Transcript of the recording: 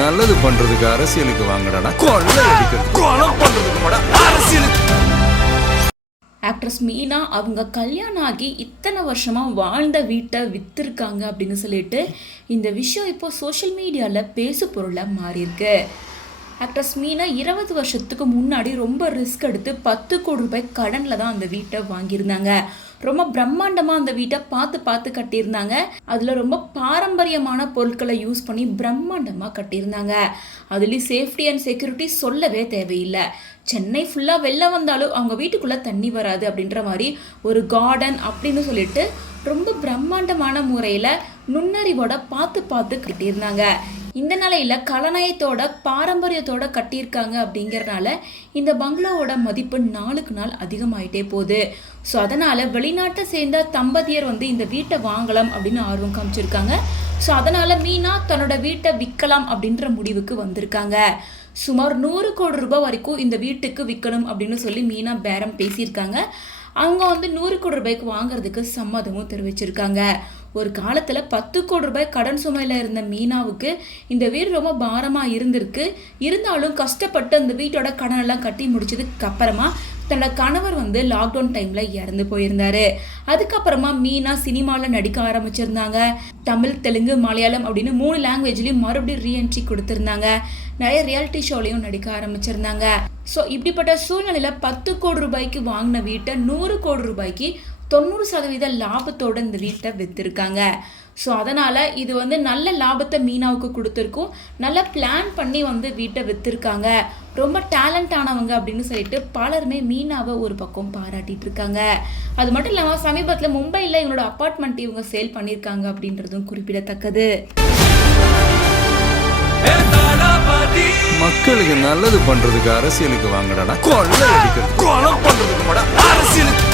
நல்லது பண்றதுக்கு அரசியலுக்கு வாங்கடா, கொள்ளை அடிக்கிறது கொலை பண்றதுக்கு அரசியலுக்கு. ஆக்ட்ரஸ் மீனா அவங்க கல்யாணம் ஆகி இத்தனை வருஷமாக வாழ்ந்த வீட்டை விற்றுருக்காங்க அப்படின்னு சொல்லிட்டு இந்த விஷயம் இப்போ சோஷியல் மீடியாவில் பேசு பொருளாக மாறியிருக்கு. ஆக்ட்ரஸ் மீனா 20 வருஷத்துக்கு முன்னாடி ரொம்ப ரிஸ்க் எடுத்து 10 கோடி ரூபாய் கடனில் தான் அந்த வீட்டை வாங்கியிருந்தாங்க. ரொம்ப பிரம்மாண்டமாக அந்த வீட்டை பார்த்து கட்டியிருந்தாங்க. அதில் ரொம்ப பாரம்பரியமான பொருட்களை யூஸ் பண்ணி பிரம்மாண்டமாக கட்டியிருந்தாங்க. அதுலேயும் சேஃப்டி அண்ட் செக்யூரிட்டி சொல்லவே தேவையில்லை. சென்னை ஃபுல்லாக வெள்ளம் வந்தாலும் அவங்க வீட்டுக்குள்ளே தண்ணி வராது அப்படின்ற மாதிரி ஒரு கார்டன் அப்படின்னு சொல்லிட்டு ரொம்ப பிரம்மாண்டமான முறையில் நுண்ணறிவோட பார்த்து கட்டியிருந்தாங்க. இந்த நிலையில் கலநயத்தோட பாரம்பரியத்தோட கட்டியிருக்காங்க அப்படிங்கிறனால இந்த பங்களாவோட மதிப்பு நாளுக்கு நாள் அதிகமாயிட்டே போகுது. ஸோ அதனால் வெளிநாட்டை சேர்ந்த தம்பதியர் இந்த வீட்டை வாங்கலாம் அப்படின்னு ஆர்வம் காமிச்சிருக்காங்க. ஸோ அதனால் மீனா தன்னோட வீட்டை விற்கலாம் அப்படின்ற முடிவுக்கு வந்திருக்காங்க. சுமார் 100 கோடி ரூபாய் வரைக்கும் இந்த வீட்டுக்கு விற்கணும் அப்படின்னு சொல்லி மீனா பேரம் பேசியிருக்காங்க. அவங்க 100 கோடி ரூபாய்க்கு வாங்குறதுக்கு சம்மதமும் தெரிவிச்சிருக்காங்க. ஒரு காலத்தில் 10 கோடி ரூபாய் கடன் சுமையில் இருந்த மீனாவுக்கு இந்த வீடு ரொம்ப பாரமாக இருந்திருக்கு. இருந்தாலும் கஷ்டப்பட்டு அந்த வீட்டோட கடனெல்லாம் கட்டி முடிச்சதுக்கு அப்புறமா தன்னோட கணவர் லாக்டவுன் டைமில் இறந்து போயிருந்தாரு. அதுக்கப்புறமா மீனா சினிமாவில் நடிக்க ஆரம்பிச்சிருந்தாங்க. தமிழ், தெலுங்கு, மலையாளம் அப்படின்னு 3 லாங்குவேஜ்லையும் மறுபடியும் ரீஎன்ட்ரி கொடுத்துருந்தாங்க. நிறைய ரியாலிட்டி ஷோலையும் நடிக்க ஆரம்பிச்சிருந்தாங்க. ஸோ இப்படிப்பட்ட சூழ்நிலையில் 10 கோடி ரூபாய்க்கு வாங்கின வீட்டை 100 கோடி ரூபாய்க்கு 90% லாபத்தோட இந்த வீட்டை விற்றுருக்காங்க. ஸோ அதனால் இது நல்ல லாபத்தை மீனாவுக்கு கொடுத்துருக்கும். நல்லா பிளான் பண்ணி வீட்டை விற்றுருக்காங்க. ரொம்ப டேலண்ட் ஆனவங்க அப்படின்னு சொல்லிட்டு பலருமே மீனாவை ஒரு பக்கம் பாராட்டிட்டு இருக்காங்க. அது மட்டும் இல்லாமல் சமீபத்தில் மும்பையில் இவங்களோட அப்பார்ட்மெண்ட் இவங்க சேல் பண்ணியிருக்காங்க அப்படின்றதும் குறிப்பிடத்தக்கது. மக்களுக்கு நல்லது பண்றதுக்கு அரசியலுக்கு வாங்கடா, கொள்ளை அடிக்கிறது கொலை பண்றதுக்கு அரசியலுக்கு.